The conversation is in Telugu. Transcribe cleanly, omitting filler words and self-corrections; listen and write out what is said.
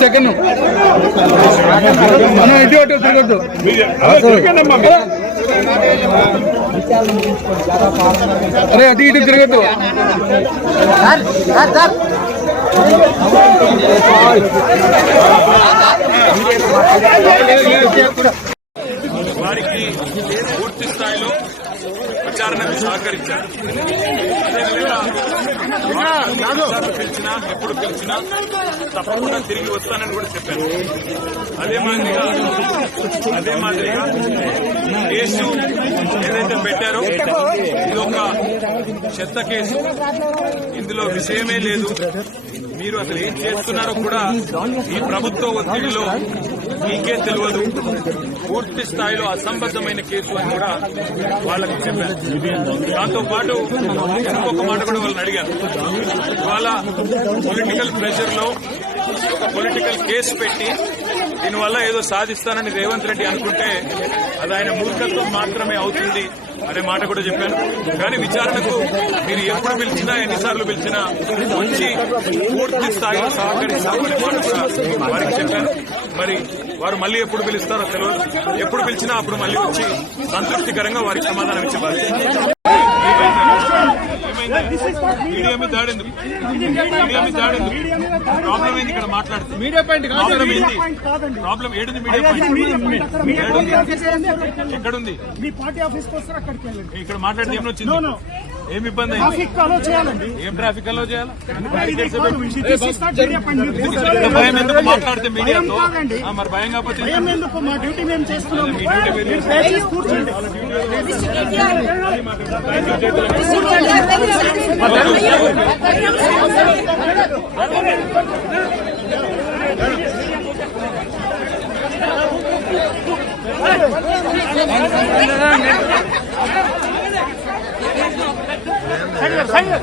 సెకండ్ మనం ఇటు అటు తిరగద్దు. అరే అటు ఇటు తిరగద్దు. వారికి పూర్తి స్థాయిలో విచారణకు సహకరించారు. పిలిచినా ఎప్పుడు పిలిచినా తప్పకుండా తిరిగి వస్తానని కూడా చెప్పాను. అదే మాదిరిగా కేసు ఏదైతే పెట్టారో ఇది ఒక చెత్త కేసు, ఇందులో విషయమే లేదు. మీరు అసలు ఏం చేస్తున్నారో కూడా ఈ ప్రభుత్వ ఒత్తిడిలో మీకే తెలియదు. పూర్తి స్థాయిలో అసంబద్ధమైన కేసు అని కూడా వాళ్ళకి చెప్పారు. దాంతో పాటు ఇంకొక మాట కూడా వాళ్ళని అడిగారు. ఇవాళ పొలిటికల్ ప్రెషర్ లో ఒక పొలిటికల్ కేసు పెట్టి దీనివల్ల ఏదో సాధిస్తానని రేవంత్ రెడ్డి అనుకుంటే అది ఆయన మూర్ఖత్వం మాత్రమే అవుతుంది అనే మాట కూడా చెప్పాను. కానీ విచారణకు మీరు ఎప్పుడు పిలిచినా ఎన్నిసార్లు పిలిచినా వచ్చి పూర్తి స్థాయిలో సహకరిస్తామని వారికి చెప్పాను. మరి వారు మళ్లీ ఎప్పుడు పిలుస్తారో తెలియదు. ఎప్పుడు పిలిచినా అప్పుడు మళ్లీ వచ్చి సంతృప్తికరంగా వారికి సమాధానం ఇచ్చేవారు. మీడియా మీద దాడేందుకు ప్రాబ్లం ఏంది? ఇక్కడ మాట్లాడుతుంది మీడియా పాయింట్ ప్రాబ్లం ఏంది? ప్రాబ్లం ఏడుంది? మీడియా పాయింట్ ఎక్కడుంది? ఇక్కడ మాట్లాడితే ఏమొచ్చింది? ఏమి ఇబ్బంది అయింది? ఏం ట్రాఫిక్ అలో చేయాలి? భయం ఎందుకు మాట్లాడితే మీడియాతో? మరి భయం కాకపోతే Hang on.